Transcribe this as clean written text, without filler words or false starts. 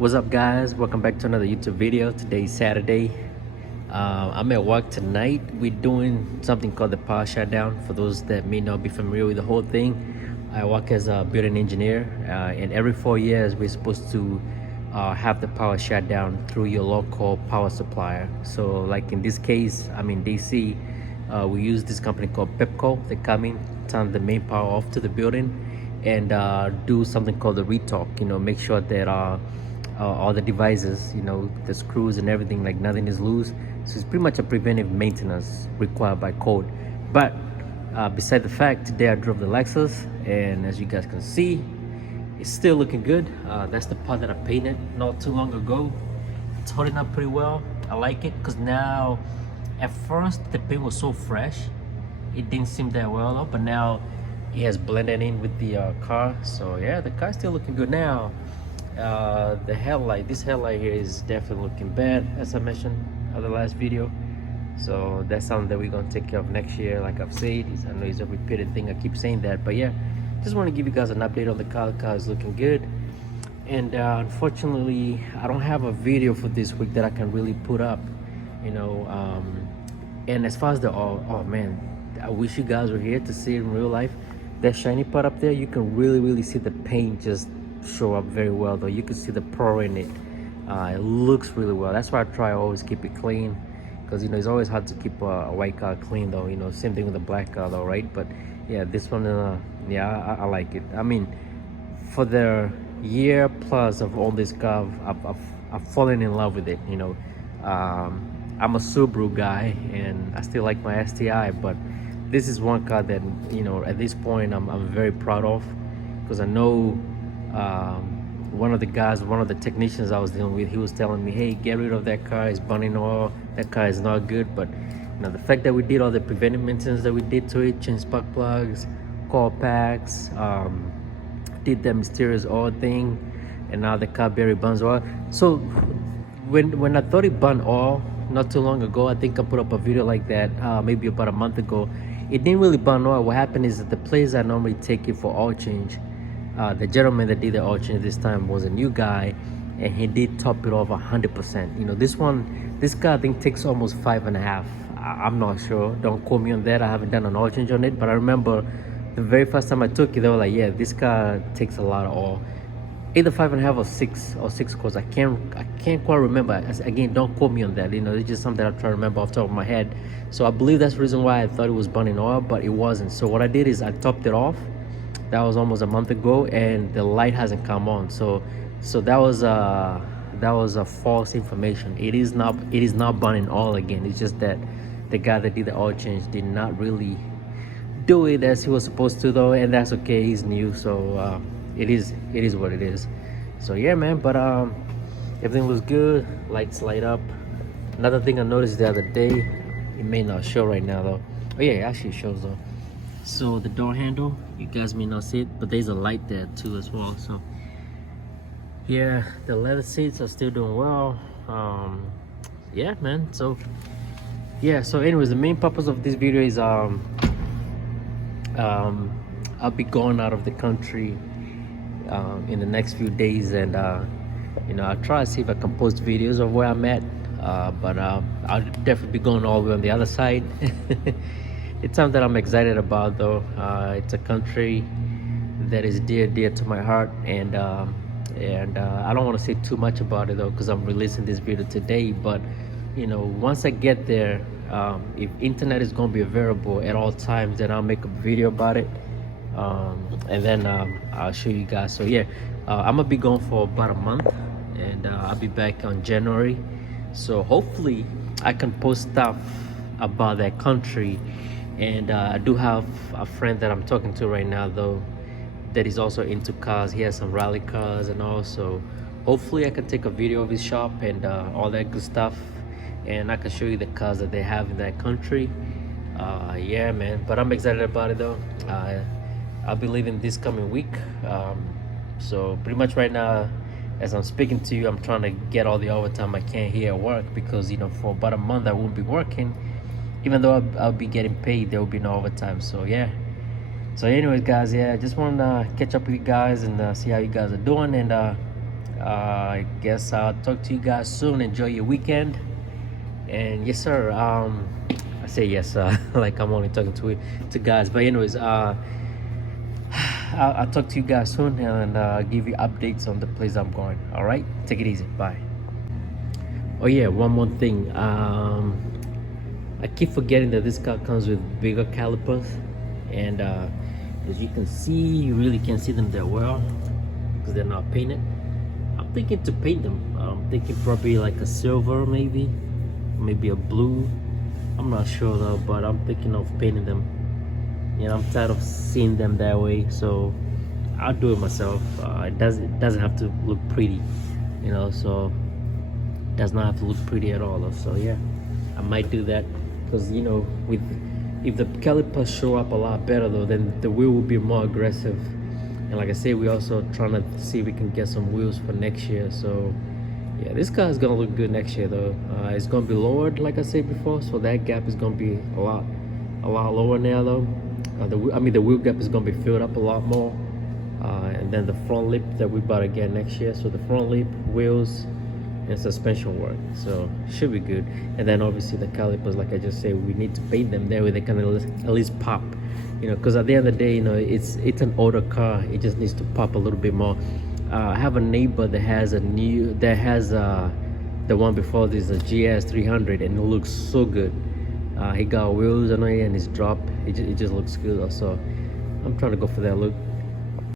What's up, guys? Welcome back to another YouTube video. Today's Saturday. I'm at work tonight. We're doing something called the power shutdown. For those that may not be familiar with the whole thing, I work as a building engineer, and every 4 years we're supposed to have the power shutdown through your local power supplier. So like in this case, I'm in DC. We use this company called Pepco. They come in, turn the main power off to the building, and do something called the retalk. Make sure that all the devices, the screws and everything, like nothing is loose. So it's pretty much a preventive maintenance required by code. But beside the fact, today I drove the Lexus, and as you guys can see, it's still looking good. That's the part that I painted not too long ago. It's holding up pretty well. I like it because now, at first the paint was so fresh, it didn't seem that well though, but now it has blended in with the car. So yeah, the car's still looking good now. The headlight, this headlight here is definitely looking bad, as I mentioned in the last video. So that's something that we're gonna take care of next year. Like I've said, I know it's a repeated thing, I keep saying that, but yeah, just want to give you guys an update on the car. The car is looking good, and unfortunately I don't have a video for this week that I can really put up, and as far as the oh man, I wish you guys were here to see it in real life. That shiny part up there, you can really see the paint just show up very well though. You can see the pro in it. It looks really well. That's why I try to always keep it clean, because it's always hard to keep a white car clean though. Same thing with a black car though, right? But yeah, this one, yeah, I like it. I mean, for the year plus of all this car, I've fallen in love with it. I'm a Subaru guy and I still like my STI, but this is one car that at this point I'm very proud of, because I know one of the technicians I was dealing with, he was telling me, hey, get rid of that car, it's burning oil, that car is not good. But the fact that we did all the preventive maintenance that we did to it, changed spark plugs, coil packs, did that mysterious oil thing, and now the car barely burns oil. So when I thought it burned oil not too long ago, I think I put up a video like that maybe about a month ago. It didn't really burn oil. What happened is that the place I normally take it for oil change, the gentleman that did the oil change this time was a new guy, and he did top it off 100%. This car I think takes almost 5.5. I'm not sure, don't quote me on that. I haven't done an oil change on it, but I remember the very first time I took it, they were like, yeah, this car takes a lot of oil. Either 5.5 or 6 quarts. I can't quite remember. Again, don't quote me on that. It's just something I try to remember off the top of my head. So I believe that's the reason why I thought it was burning oil, but it wasn't. So what I did is I topped it off. That was almost a month ago, and the light hasn't come on. So that was a false information. It is not burning oil again. It's just that the guy that did the oil change did not really do it as he was supposed to though, and that's okay. He's new, so it is what it is. So yeah, man, but everything was good. Lights light up. Another thing I noticed the other day, it may not show right now though. Oh yeah, it actually shows though. So the door handle, you guys may not see it, but there's a light there too as well. So yeah, the leather seats are still doing well. Yeah, man. So yeah, so anyways, the main purpose of this video is I'll be going out of the country in the next few days, and I'll try to see if I can post videos of where I'm at, but I'll definitely be going all the way on the other side. It's something that I'm excited about though. It's a country that is dear to my heart, and I don't want to say too much about it though, because I'm releasing this video today. But once I get there, if internet is going to be available at all times, then I'll make a video about it, and then I'll show you guys. So yeah, I'm gonna be gone for about a month, and I'll be back on January. So hopefully I can post stuff about that country. And I do have a friend that I'm talking to right now though, that is also into cars. He has some rally cars and all, so hopefully I can take a video of his shop and all that good stuff, and I can show you the cars that they have in that country. Yeah, man, but I'm excited about it though. I'll be leaving this coming week, so pretty much right now as I'm speaking to you, I'm trying to get all the overtime I can here at work, because for about a month I won't be working. Even though I'll be getting paid, there will be no overtime. So yeah, so anyways guys, yeah, I just want to catch up with you guys and see how you guys are doing, and I guess I'll talk to you guys soon. Enjoy your weekend. And yes, sir. I say yes, like I'm only talking to guys. But anyways, I'll talk to you guys soon and give you updates on the place I'm going. All right, take it easy. Bye. Oh yeah, one more thing. I keep forgetting that this car comes with bigger calipers, and as you can see, you really can't see them that well because they're not painted. I'm thinking to paint them. I'm thinking probably like a silver, maybe a blue. I'm not sure though, but I'm thinking of painting them. You know, I'm tired of seeing them that way, so I'll do it myself. It doesn't have to look pretty, you know. So it does not have to look pretty at all. Though. So yeah, I might do that because you know, if the calipers show up a lot better though, then the wheel will be more aggressive. And like I said, we're also trying to see if we can get some wheels for next year. So yeah, this car is gonna look good next year though. It's gonna be lowered, like I said before, so that gap is gonna be a lot lower now though. The wheel gap is gonna be filled up a lot more. And then the front lip that we bought again next year. So the front lip, wheels, and suspension work. So should be good. And then obviously the calipers, like I just said, we need to paint them that way they can at least pop. You know, because at the end of the day, you know, it's an older car. It just needs to pop a little bit more. I have a neighbor that has the one before this, a GS350, and it looks so good. He got wheels on it and it's dropped. It just looks good. So I'm trying to go for that look.